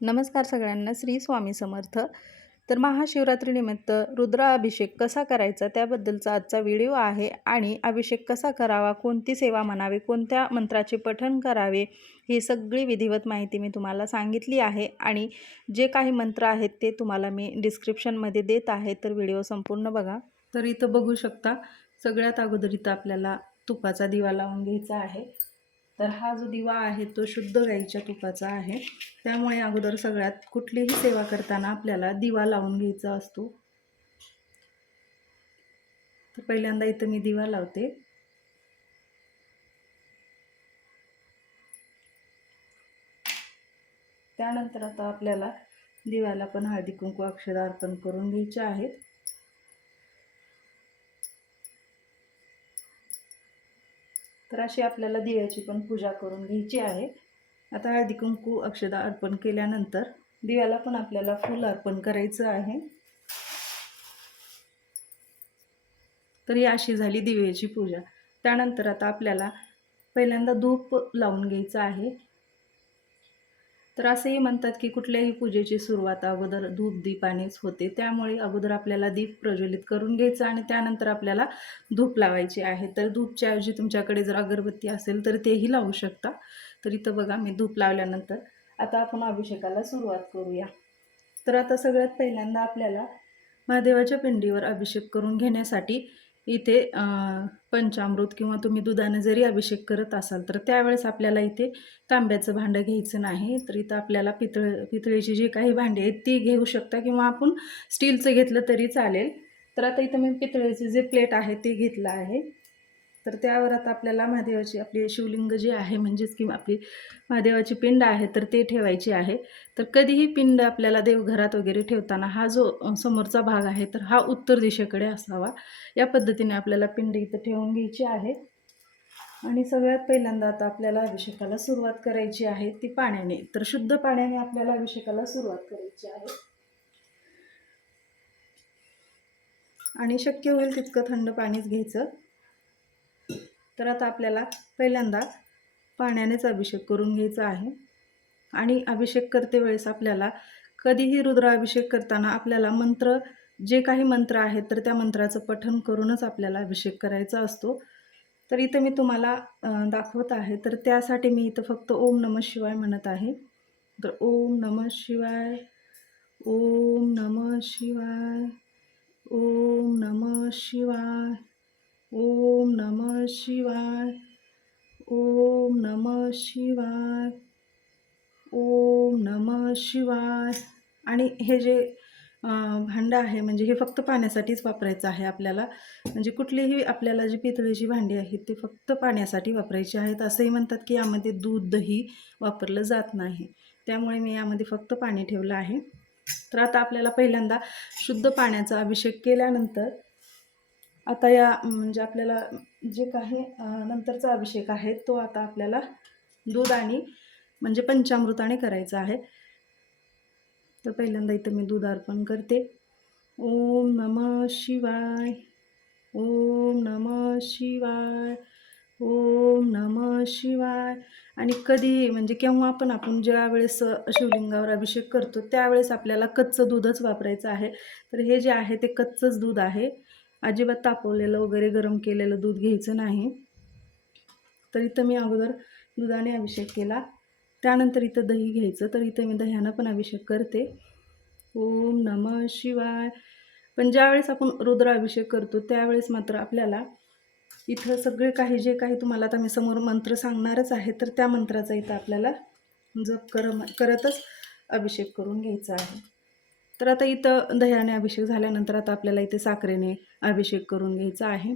नमस्कार सगळ्यांना. श्री स्वामी समर्थ. तर महाशिवरात्रीनिमित्त रुद्राभिषेक कसा करायचा त्याबद्दलचा आजचा व्हिडिओ आहे. आणि अभिषेक कसा करावा, कोणती सेवा म्हणावी, कोणत्या मंत्राचे पठण करावे, ही सगळी विधिवत माहिती मी तुम्हाला सांगितली आहे. आणि जे काही मंत्र आहेत ते तुम्हाला मी डिस्क्रिप्शनमध्ये देत आहे, तर व्हिडिओ संपूर्ण बघा. तर इथं बघू शकता, सगळ्यात अगोदर इथं आपल्याला तुपाचा दिवा लावून घ्यायचा आहे. तर हा जो दिवा आहे तो शुद्ध गाईच्या तुपाचा आहे. त्यामुळे अगोदर सगळ्यात कुठलीही सेवा करताना आपल्याला दिवा लावून घ्यायचा असतो. तर पहिल्यांदा इथं मी दिवा लावते. त्यानंतर आता आपल्याला दिव्याला पण हळदी कुंकू अक्षता अर्पण करून घ्यायचे आहेत. तर अशी आपल्याला दिव्याची पण पूजा करून घ्यायची आहे. आता हळदी कुंकू अक्षता अर्पण केल्यानंतर दिव्याला पण आपल्याला फूल अर्पण करायचं आहे. तर ही अशी झाली दिव्याची पूजा. त्यानंतर आता आपल्याला पहिल्यांदा धूप लावून घ्यायचं आहे. तर असेही म्हणतात की कुठल्याही पूजेची सुरुवात अगोदर धूप दीपानेच होते. त्यामुळे अगोदर आपल्याला दीप प्रज्वलित करून घ्यायचा आणि त्यानंतर आपल्याला धूप लावायची आहे. तर धूपच्या ऐवजी तुमच्याकडे जर अगरबत्ती असेल तर तेही लावू शकता. तर इथं बघा, मी धूप लावल्यानंतर आता आपण अभिषेकाला सुरुवात करूया. तर आता सगळ्यात पहिल्यांदा आपल्याला महादेवाच्या पिंडीवर अभिषेक करून घेण्यासाठी इथे पंचामृत किंवा तुम्ही दुधाने जरी अभिषेक करत असाल तर त्यावेळेस आपल्याला इथे तांब्याचं भांडं घ्यायचं नाही. तर इथं आपल्याला पितळेची जी काही भांडी आहेत ती घेऊ शकता किंवा आपण स्टीलचं घेतलं तरी चालेल. तर आता इथं मी पितळेचे जे प्लेट आहे ते घेतलं आहे. तर त्यावर आता आपल्याला महादेवाची आपली शिवलिंग जे आहे म्हणजेच की आपली महादेवाची पिंड आहे तर ते ठेवायची आहे. तर कधीही पिंड आपल्याला देवघरात वगैरे ठेवताना हा जो समोरचा भाग आहे तर हा उत्तर दिशेकडे असावा. या पद्धतीने आपल्याला पिंड इथं ठेवून घ्यायची आहे. आणि सगळ्यात पहिल्यांदा आता आपल्याला अभिषेकाला सुरुवात करायची आहे ती पाण्याने. तर शुद्ध पाण्याने आपल्याला अभिषेकाला सुरुवात करायची आहे. आणि शक्य होईल तितकं थंड पाणीच घ्यायचं. तर आता आपल्याला पहिल्यांदा पाण्यानेच अभिषेक करून घ्यायचा आहे. आणि अभिषेक करते वेळेस आपल्याला कधीही रुद्राभिषेक करताना आपल्याला जे काही मंत्र आहेत तर त्या मंत्राचं पठण करूनच आपल्याला अभिषेक करायचा असतो. तर इथं मी तुम्हाला दाखवत आहे. तर त्यासाठी मी इथं फक्त ओम नमः शिवाय म्हणत आहे. तर ओम नमः शिवाय, ओम नमः शिवाय, ओम नमः शिवाय, ओम नमः शिवाय, ओम नमः शिवाय, ओम नमः शिवाय. आणि हे जे भांडं आहे म्हणजे हे फक्त पाण्यासाठीच वापरायचं आहे आपल्याला. म्हणजे कुठलीही आपल्याला जी पितळेची भांडी आहेत ते फक्त पाण्यासाठी वापरायची आहेत. असंही म्हणतात की यामध्ये दूध दही वापरलं जात नाही. त्यामुळे मी यामध्ये फक्त पाणी ठेवलं आहे. तर आता आपल्याला पहिल्यांदा शुद्ध पाण्याचा अभिषेक केल्यानंतर आता या म्हणजे आपल्याला जे काही नंतरचा अभिषेक आहे तो आता आपल्याला दूध आणि म्हणजे पंचामृताने करायचा आहे. तर पहिल्यांदा इथं मी दूध अर्पण करते. ओम नमः शिवाय, ओम नमः शिवाय, ओम नमः शिवाय. आणि कधी म्हणजे केव्हा पण आपण ज्या वेळेस शिवलिंगावर अभिषेक करतो त्यावेळेस आपल्याला कच्चं दूधच वापरायचं आहे. तर हे जे आहे ते कच्चंच दूध आहे. अजिबात तापवलेलं वगैरे गरम केलेलं दूध घ्यायचं नाही. तर इथं मी अगोदर दुधाने अभिषेक केला. त्यानंतर इथं दही घ्यायचं. तर इथं मी दह्यानं पण अभिषेक करते. ओम नमः शिवाय. पण ज्यावेळेस आपण रुद्राभिषेक करतो त्यावेळेस मात्र आपल्याला इथं सगळे काही जे काही तुम्हाला आता मी समोर मंत्र सांगणारच आहे तर त्या मंत्राचा इथं आपल्याला जप करतच अभिषेक करून घ्यायचा आहे. तर आता इथं दह्याने अभिषेक झाल्यानंतर आता आपल्याला इथे साखरेने अभिषेक करून घ्यायचा आहे.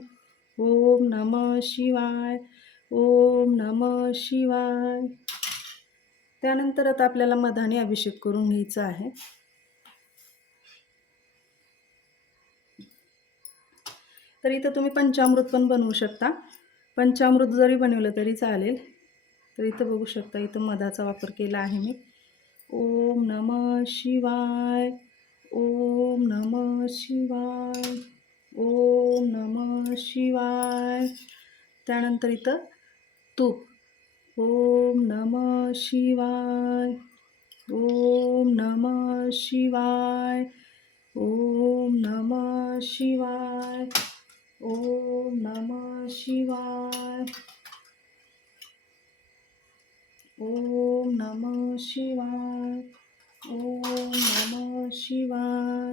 ओम नमः शिवाय, ओम नमः शिवाय. त्यानंतर आता आपल्याला मधाने अभिषेक करून घ्यायचा आहे. तर इथं तुम्ही पंचामृत पण बनवू शकता. पंचामृत जरी बनवलं तरी चालेल. तर इथं बघू शकता, इथं मधाचा वापर केला आहे मी. ओम नमः शिवाय, ओम नमः शिवाय, ओम नमः शिवाय. त्यानंतर इथं तूप. ओम नमः शिवाय, ओम नमः शिवाय. ओम नमः शिवाय. ओम नमः शिवाय. ओम नमः शिवाय. ओम नमः शिवाय.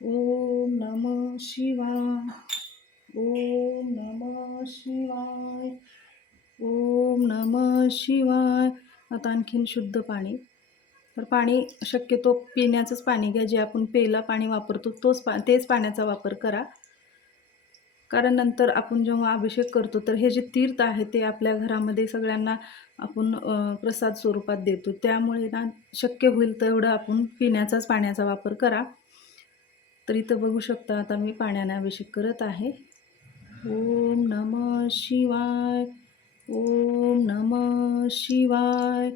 ओम नमः शिवाय. ओम नमः शिवाय. ओम नमः शिवाय. आता आणखीन शुद्ध पाणी. तर पाणी शक्यतो पिण्याचंच पाणी घ्या. जे आपण प्यायला पाणी वापरतो तेच पाण्याचा वापर करा. कारण नंतर आपण जेव्हा अभिषेक करतो तर हे जे तीर्थ आहे ते आपल्या घरामध्ये सगळ्यांना आपण प्रसाद स्वरूपात देतो. त्यामुळे ना शक्य होईल तेवढं आपण पिण्याचाच पाण्याचा वापर करा. तर इथं बघू शकता आता मी पाण्याने अभिषेक करत आहे. ओम नमः शिवाय. ओम नमः शिवाय.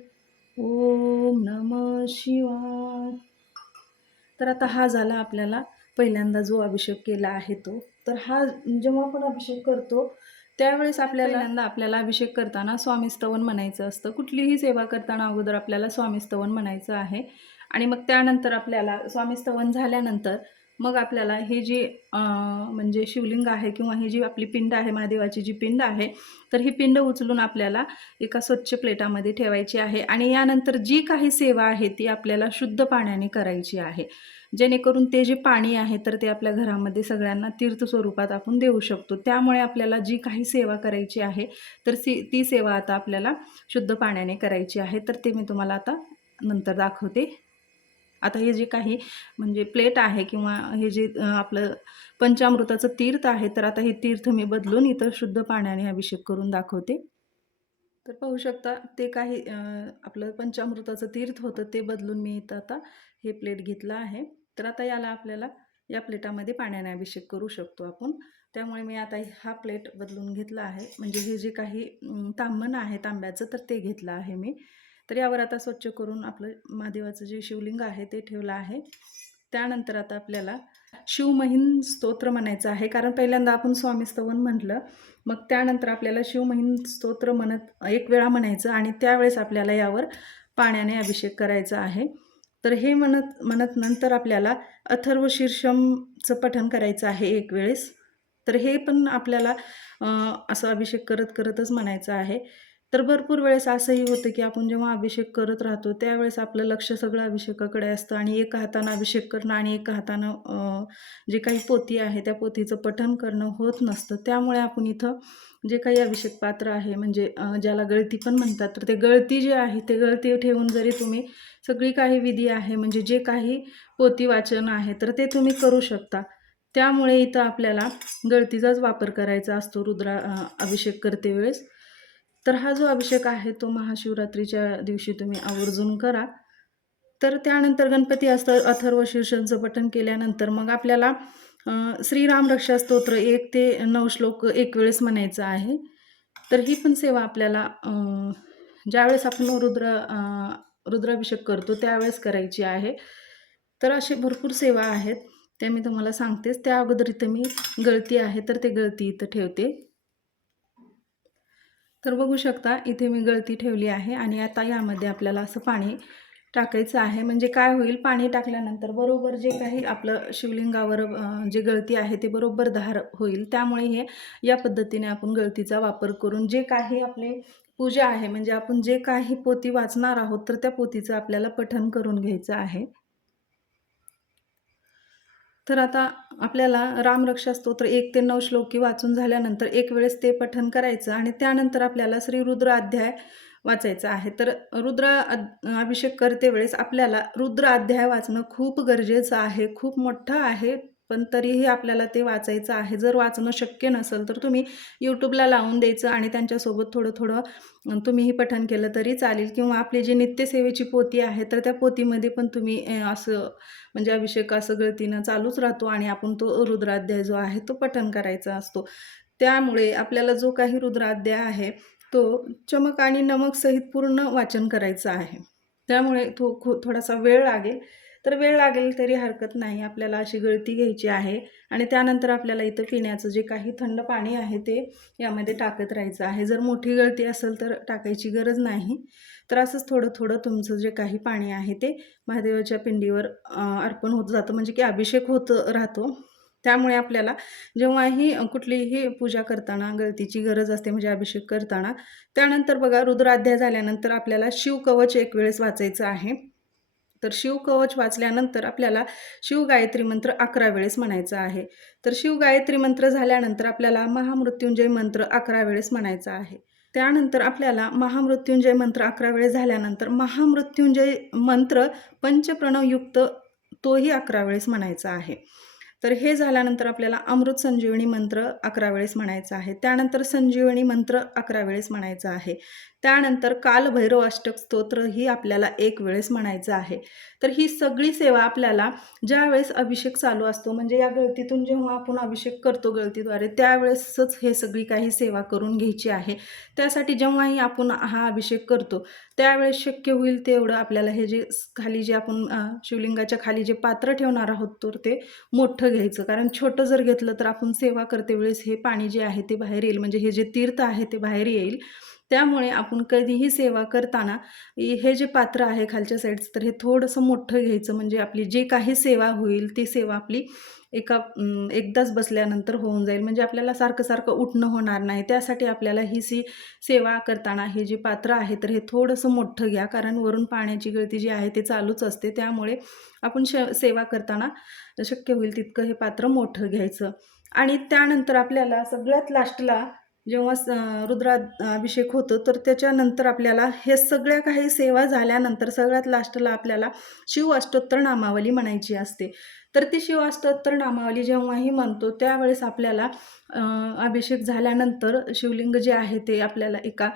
ओम नमः शिवाय. तर आता हा झाला आपल्याला पहिल्यांदा जो अभिषेक केला आहे तो. तर हा जेव्हा आपण अभिषेक करतो त्यावेळेस आपल्याला अभिषेक करताना स्वामीस्तवन म्हणायचं असतं. कुठलीही सेवा करताना अगोदर आपल्याला स्वामीस्तवन म्हणायचं आहे. आणि मग त्यानंतर आपल्याला स्वामीस्तवन झाल्यानंतर मग आपल्याला हे जे म्हणजे शिवलिंग आहे किंवा ही जी आपली पिंड आहे, महादेवाची जी पिंड आहे, तर ही पिंड उचलून आपल्याला एका स्वच्छ प्लेटामध्ये ठेवायची आहे. आणि यानंतर जी काही सेवा आहे ती आपल्याला शुद्ध पाण्याने करायची आहे. जेणेकरून ते जे पाणी आहे तर ते आपल्या घरामध्ये सगळ्यांना तीर्थ स्वरूपात आपण देऊ शकतो. त्यामुळे आपल्याला जी काही सेवा करायची आहे तर ती सेवा आता आपल्याला शुद्ध पाण्याने करायची आहे. तर ते मी तुम्हाला आता नंतर दाखवते. आता हे जे काही म्हणजे प्लेट आहे किंवा हे जे आपलं पंचामृताचं तीर्थ आहे, तर आता हे तीर्थ मी बदलून इथं शुद्ध पाण्याने अभिषेक करून दाखवते. तर पाहू शकता ते काही आपलं पंचामृताचं तीर्थ होतं ते बदलून मी इथं आता हे प्लेट घेतलं आहे. तर आता याला आपल्याला या प्लेटामध्ये पाण्याने अभिषेक करू शकतो आपण. त्यामुळे मी आता हा प्लेट बदलून घेतला आहे. म्हणजे हे जे काही तांबण आहे तांब्याचं तर ते घेतलं आहे मी. तर यावर आता स्वच्छ करून आपलं महादेवाचं जे शिवलिंग आहे ते ठेवलं आहे. त्यानंतर आता आपल्याला शिवमहिम स्तोत्र म्हणायचं आहे. कारण पहिल्यांदा आपण स्वामीस्तवन म्हटलं, मग त्यानंतर आपल्याला शिवमहिम स्तोत्र म्हणत एक वेळा म्हणायचं आणि त्यावेळेस आपल्याला यावर पाण्याने अभिषेक करायचा आहे. तर हे म्हणत नंतर आपल्याला अथर्व शीर्षमचं पठण करायचं आहे एक वेळेस. तर हे पण आपल्याला असं अभिषेक करतच म्हणायचं आहे. तर भरपूर वेळेस असंही होतं की आपण जेव्हा अभिषेक करत राहतो त्यावेळेस आपलं लक्ष सगळं अभिषेकाकडे असतं आणि एका हातानं अभिषेक करणं आणि एका हातानं जे काही पोथी आहे त्या पोथीचं पठण करणं होत नसतं. त्यामुळे आपण इथं जे काही अभिषेक पात्र आहे म्हणजे ज्याला गळती पण म्हणतात, तर ते गळती जे आहे ते गळती ठेवून जरी तुम्ही सगळी काही विधी आहे म्हणजे जे काही पोथी वाचन आहे तर ते तुम्ही करू शकता. त्यामुळे इथं आपल्याला गळतीचाच वापर करायचा असतो अभिषेक करते वेळेस. तर हा जो अभिषेक आहे तो महाशिवरात्रीच्या दिवशी तुम्ही आवर्जून करा. तर त्यानंतर गणपती अथर्व शीर्षाचं पठण केल्यानंतर मग आपल्याला श्रीराम रक्षा स्तोत्र 1 ते 9 श्लोक एक वेळेस म्हणायचं आहे. तर ही पण सेवा आपल्याला ज्यावेळेस आपण रुद्राभिषेक करतो त्यावेळेस करायची आहे. तर अशी भरपूर सेवा आहेत त्या मी तुम्हाला सांगतेच. त्या अगोदर इथं मी गळती आहे तर ते गळती इथं ठेवते. तर बघू शकता इथे मी गळती ठेवली आहे आणि आता यामध्ये आपल्याला असं पाणी टाकायचं आहे. म्हणजे काय होईल, पाणी टाकल्यानंतर बरोबर जे काही आपलं शिवलिंगावर जे गळती आहे ते बरोबर धार होईल. त्यामुळे हे या पद्धतीने आपण गळतीचा वापर करून जे काही आपले पूजा आहे म्हणजे आपण जे काही पोथी वाचणार आहोत तर त्या पोथीचं आपल्याला पठण करून घ्यायचं आहे. तर आता आपल्याला रामरक्षा स्तोत्र 1 ते 9 श्लोकी वाचून झाल्यानंतर एक वेळेस ते पठण करायचं आणि त्यानंतर आपल्याला श्री रुद्र अध्याय वाचायचा आहे. तर अभिषेक करते वेळेस आपल्याला रुद्र अध्याय वाचणं खूप गरजेचं आहे. खूप मोठं आहे पण तरीही आपल्याला ते वाचायचं आहे. जर वाचणं शक्य नसेल तर तुम्ही यूट्यूबला लावून द्यायचं आणि त्यांच्यासोबत थोडं तुम्ही हे पठण केलं तरी चालेल. किंवा आपली जी नित्यसेवेची पोथी आहे तर त्या पोथीमध्ये पण तुम्ही असं म्हणजे अभिषेक असं गळतीनं चालूच राहतो आणि आपण तो रुद्राध्याय जो आहे तो पठण करायचा असतो. त्यामुळे आपल्याला जो काही रुद्राध्याय आहे तो चमक आणि नमक सहित पूर्ण वाचन करायचं आहे. त्यामुळे तो थोडासा वेळ लागेल. तर वेळ लागेल तरी हरकत नाही. आपल्याला अशी गळती घ्यायची आहे आणि त्यानंतर आपल्याला इथं पिण्याचं जे काही थंड पाणी आहे ते यामध्ये टाकत राहायचं आहे. जर मोठी गळती असेल तर टाकायची गरज नाही. तर असंच थोडं थोडं तुमचं जे काही पाणी आहे ते महादेवाच्या पिंडीवर अर्पण होत जातं, म्हणजे की अभिषेक होत राहतो. त्यामुळे आपल्याला जेव्हाही कुठलीही पूजा करताना गळतीची गरज असते, म्हणजे अभिषेक करताना. त्यानंतर बघा, रुद्राध्याय झाल्यानंतर आपल्याला शिवकवच एक वेळेस वाचायचं आहे. तर शिवकवच वाचल्यानंतर आपल्याला शिवगायत्री मंत्र 11 वेळेस म्हणायचा आहे. तर शिवगायत्री मंत्र झाल्यानंतर आपल्याला महामृत्युंजय मंत्र 11 वेळेस म्हणायचा आहे. त्यानंतर आपल्याला महामृत्युंजय मंत्र 11 वेळेस झाल्यानंतर महामृत्युंजय मंत्र पंचप्रणवयुक्त तोही 11 वेळेस म्हणायचा आहे. तर हे झाल्यानंतर आपल्याला अमृत संजीवनी मंत्र 11 वेळेस म्हणायचा आहे. त्यानंतर संजीवनी मंत्र 11 वेळेस म्हणायचा आहे. त्यानंतर कालभैरव अष्टक स्तोत्र ही आपल्याला 1 वेळेस म्हणायचं आहे. तर ही सगळी सेवा आपल्याला ज्यावेळेस अभिषेक चालू असतो, म्हणजे या गळतीतून जेव्हा आपण अभिषेक करतो गळतीद्वारे, त्यावेळेसच हे सगळी काही सेवा करून घ्यायची आहे. त्यासाठी जेव्हाही आपण हा अभिषेक करतो त्यावेळेस शक्य होईल तेवढं आपल्याला हे जे खाली जे आपण शिवलिंगाच्या खाली जे पात्र ठेवणार आहोत तर ते मोठं घ्यायचं. कारण छोटं जर घेतलं तर आपण सेवा करते वेळेस हे पाणी जे आहे ते बाहेर येईल, म्हणजे हे जे तीर्थ आहे ते बाहेर येईल. त्यामुळे आपण कधीही सेवा करताना हे जे पात्र आहे खालच्या साईडचं तर हे थोडंसं मोठं घ्यायचं, म्हणजे आपली जी काही सेवा होईल ती सेवा आपली एकदाच बसल्यानंतर होऊन जाईल, म्हणजे आपल्याला सारखं सारखं उठणं होणार नाही. त्यासाठी आपल्याला ही सेवा करताना हे जे पात्र आहे तर हे थोडंसं मोठं घ्या, कारण वरून पाण्याची गळती जी आहे ते चालूच असते. त्यामुळे आपण सेवा करताना शक्य होईल तितकं हे पात्र मोठं घ्यायचं. आणि त्यानंतर आपल्याला सगळ्यात लास्टला जेव्हा रुद्राभिषेक होतो तर त्याच्यानंतर आपल्याला हे सगळ्या काही सेवा झाल्यानंतर सगळ्यात लास्टला आपल्याला शिव अष्टोत्तर नामावली म्हणायची असते. तर ती शिव अष्टोत्तर नामावली जेव्हाही म्हणतो त्यावेळेस आपल्याला अभिषेक झाल्यानंतर शिवलिंग जे आहे ते आपल्याला एका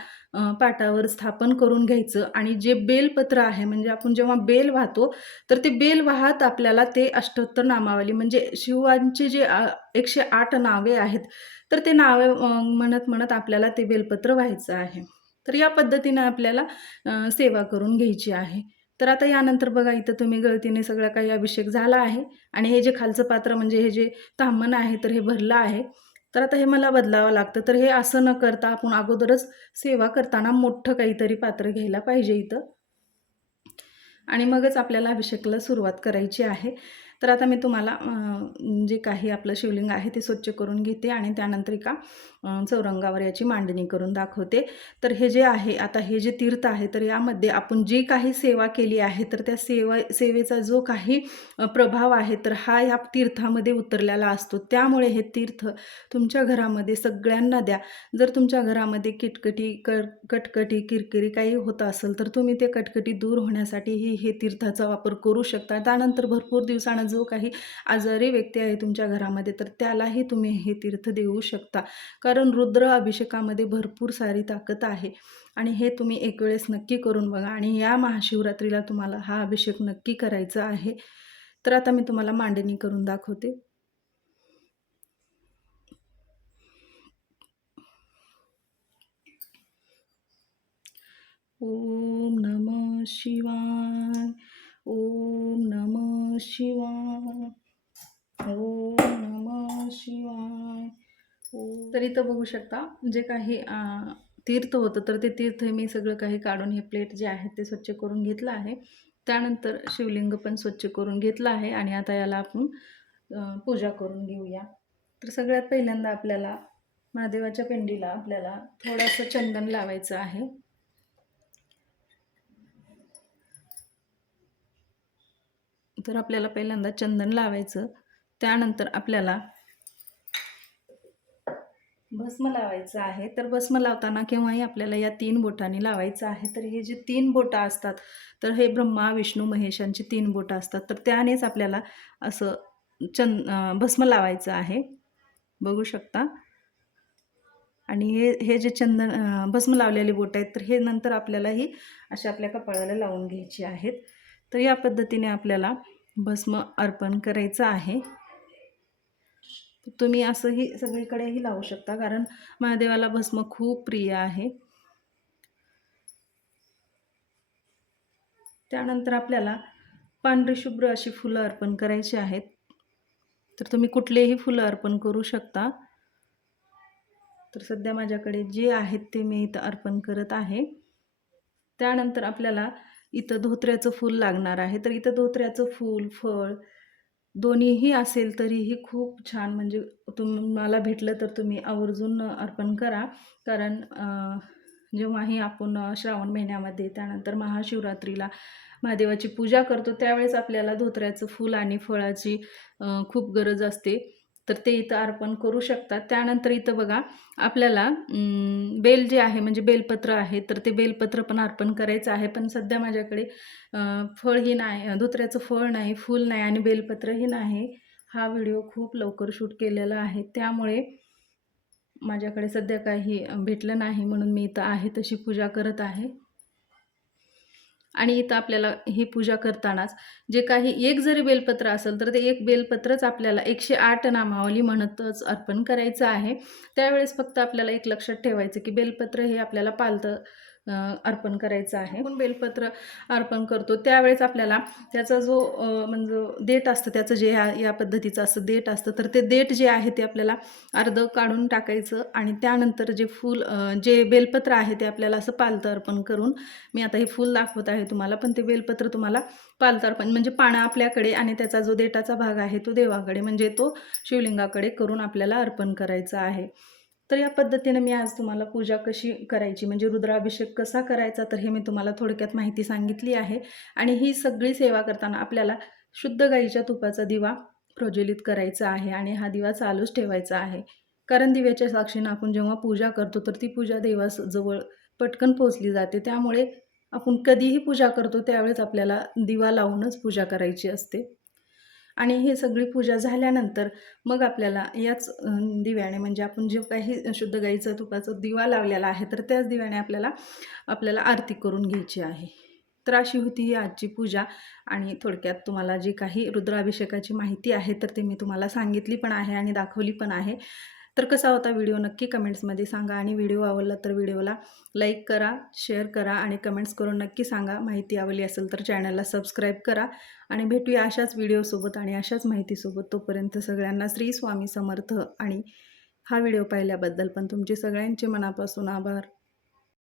पाटावर स्थापन करून घ्यायचं आणि जे बेलपत्र आहे, म्हणजे आपण जेव्हा बेल वाहतो तर ते बेल वाहत आपल्याला ते अष्टोत्तर नामावली, म्हणजे शिवांचे जे 108 नावे आहेत तर ते नावे म्हणत म्हणत आपल्याला ते बेलपत्र व्हायचं आहे. तर या पद्धतीनं आपल्याला सेवा करून घ्यायची आहे. तर आता यानंतर बघा, इथं तुम्ही गळतीने सगळा काही अभिषेक झाला आहे आणि हे जे खालचं पात्र म्हणजे हे जे ताम्हण आहे तर हे भरलं आहे. तर आता हे मला बदलावं लागतं. तर हे असं न करता आपण अगोदरच सेवा करताना मोठं काहीतरी पात्र घ्यायला पाहिजे इथं आणि मगच आपल्याला अभिषेकाला सुरुवात करायची आहे. तर आता मी तुम्हाला जे काही आपलं शिवलिंग आहे ते स्वच्छ करून घेते आणि त्यानंतर एका चौरंगावर याची मांडणी करून दाखवते. तर हे जे आहे, आता हे जे तीर्थ आहे तर यामध्ये आपण जी काही सेवा केली आहे तर त्या सेवेचा जो काही प्रभाव आहे तर हा ह्या तीर्थामध्ये उतरलेला असतो. त्यामुळे हे तीर्थ तुमच्या घरामध्ये सगळ्यांना द्या. जर तुमच्या घरामध्ये कटकटी किरकिरी काही होत असेल तर तुम्ही ते कटकटी दूर होण्यासाठीही हे तीर्थाचा वापर करू शकता. त्यानंतर भरपूर दिवसानं जो काही आजारी व्यक्ती आहे तुमच्या घरामध्ये तर त्यालाही तुम्ही हे तीर्थ देऊ शकता. कारण रुद्र अभिषेकामध्ये भरपूर सारी ताकद आहे आणि हे तुम्ही एक वेळेस नक्की करून बघा आणि या महाशिवरात्रीला तुम्हाला हा अभिषेक नक्की करायचा आहे. तर आता मी तुम्हाला मांडणी करून दाखवते. ओम नमः शिवाय, ओम नमः शिवाय, ओम नमः शिवाय. तर इथं बघू शकता जे काही तीर्थ होतं तर ते तीर्थ मी सगळं काही काढून हे प्लेट जे आहे ते स्वच्छ करून घेतलं आहे. त्यानंतर शिवलिंग पण स्वच्छ करून घेतलं आहे आणि आता याला आपण पूजा करून घेऊया. तर सगळ्यात पहिल्यांदा आपल्याला महादेवाच्या पिंडीला आपल्याला थोडंसं चंदन लावायचं आहे. तर आपल्याला पहिल्यांदा चंदन लावायचं. त्यानंतर आपल्याला भस्म लावायचं आहे. तर भस्म लावताना केव्हाही आपल्याला या 3 बोटांनी लावायचं आहे. तर हे जे 3 बोटं असतात तर हे ब्रह्मा विष्णू महेशांची 3 बोटं असतात. तर त्यानेच आपल्याला असं भस्म लावायचं आहे, बघू शकता. आणि हे जे भस्म लावलेली बोटं आहेत तर हे नंतर आपल्याला ही अशा आपल्या कपाळाला लावून घ्यायची आहेत. तर या पद्धतीने आपल्याला भस्म अर्पण करायचं आहे. तुम्ही असंही सगळीकडेही लावू शकता, कारण महादेवाला भस्म खूप प्रिय आहे. त्यानंतर आपल्याला पांढरी शुभ्र अशी फुलं अर्पण करायची आहेत. तर तुम्ही कुठलेही फुलं अर्पण करू शकता. तर सध्या माझ्याकडे जे आहेत ते मी इथं अर्पण करत आहे. त्यानंतर आपल्याला इथं धोत्र्याचं फूल लागणार आहे. तर इथं धोत्र्याचं फूल, फळ दोन्हीही असेल तरीही खूप छान, म्हणजे तुम्हाला भेटलं तर तुम्ही आवर्जून अर्पण करा. कारण जेव्हाही आपण श्रावण महिन्यामध्ये त्यानंतर महाशिवरात्रीला महादेवाची पूजा करतो त्यावेळेस आपल्याला धोत्र्याचं फूल आणि फळाची खूप गरज असते. तर ते इथं अर्पण करू शकतात. त्यानंतर इथं बघा आपल्याला बेल जे आहे म्हणजे बेलपत्र आहे, तर ते बेलपत्र पण अर्पण करायचं आहे. पण सध्या माझ्याकडे फळही नाही, धोत्र्याचं फळ नाही, फूल नाही आणि बेलपत्रही नाही. हा व्हिडिओ खूप लवकर शूट केलेला आहे, त्यामुळे माझ्याकडे सध्या काही भेटलं नाही, म्हणून मी इथं आहे तशी पूजा करत आहे. आणि इथं आपल्याला ही पूजा करतानाच जे काही एक जरी बेलपत्र असेल तर ते एक बेलपत्रच आपल्याला 108 नामावली म्हणतच अर्पण करायचं आहे. त्यावेळेस फक्त आपल्याला एक लक्षात ठेवायचं की बेलपत्र हे आपल्याला पालतं अर्पण करायचं आहे. आपण बेलपत्र अर्पण करतो त्यावेळेस आपल्याला त्याचा जो म्हणजे देठ असतं, त्याचं जे या पद्धतीचं असं देठ असतं, तर ते देठ जे आहे ते आपल्याला अर्धं काढून टाकायचं आणि त्यानंतर जे फूल जे बेलपत्र आहे ते आपल्याला असं पालतं अर्पण करून, मी आता हे फूल दाखवत आहे तुम्हाला, पण ते बेलपत्र तुम्हाला पालतं अर्पण म्हणजे पानं आपल्याकडे आणि त्याचा जो देठाचा भाग आहे तो देवाकडे म्हणजे तो शिवलिंगाकडे करून आपल्याला अर्पण करायचा आहे. तर या पद्धतीने मी आज तुम्हाला पूजा कशी करायची म्हणजे रुद्राभिषेक कसा करायचा तर हे मी तुम्हाला थोडक्यात माहिती सांगितली आहे. आणि ही सगळी सेवा करताना आपल्याला शुद्ध गाईच्या तुपाचा दिवा प्रज्वलित करायचा आहे आणि हा दिवा चालूच ठेवायचा आहे. कारण दिव्याच्या साक्षीनं आपण जेव्हा पूजा करतो तर ती पूजा देवाजवळ पटकन पोचली जाते. त्यामुळे आपण कधीही पूजा करतो त्यावेळेस आपल्याला दिवा लावूनच पूजा करायची असते. आणि ही सगळी पूजा झाल्यानंतर मग आपल्याला याच दिव्याने म्हणजे आपण जे काही शुद्ध गाईचा तुपाचा दिवा लावलेला आहे तर त्याच दिव्याने आपल्याला आरती करून घ्यायची आहे. तर अशी होती ही आजची पूजा. आणि थोडक्यात तुम्हाला जी काही रुद्राभिषेकाची माहिती आहे तर ते मी तुम्हाला सांगितली पण आहे आणि दाखवली पण आहे. तर कसा होता व्हिडिओ नक्की कमेंट्समध्ये सांगा आणि व्हिडिओ आवडला तर व्हिडिओला लाईक करा, शेअर करा आणि कमेंट्स करून नक्की सांगा. माहिती आवडली असेल तर चॅनलला सबस्क्राईब करा आणि भेटूया अशाच व्हिडिओसोबत आणि अशाच माहितीसोबत. तोपर्यंत सगळ्यांना श्री स्वामी समर्थ. आणि हा व्हिडिओ पाहिल्याबद्दल पण तुमचे सगळ्यांचे मनापासून आभार.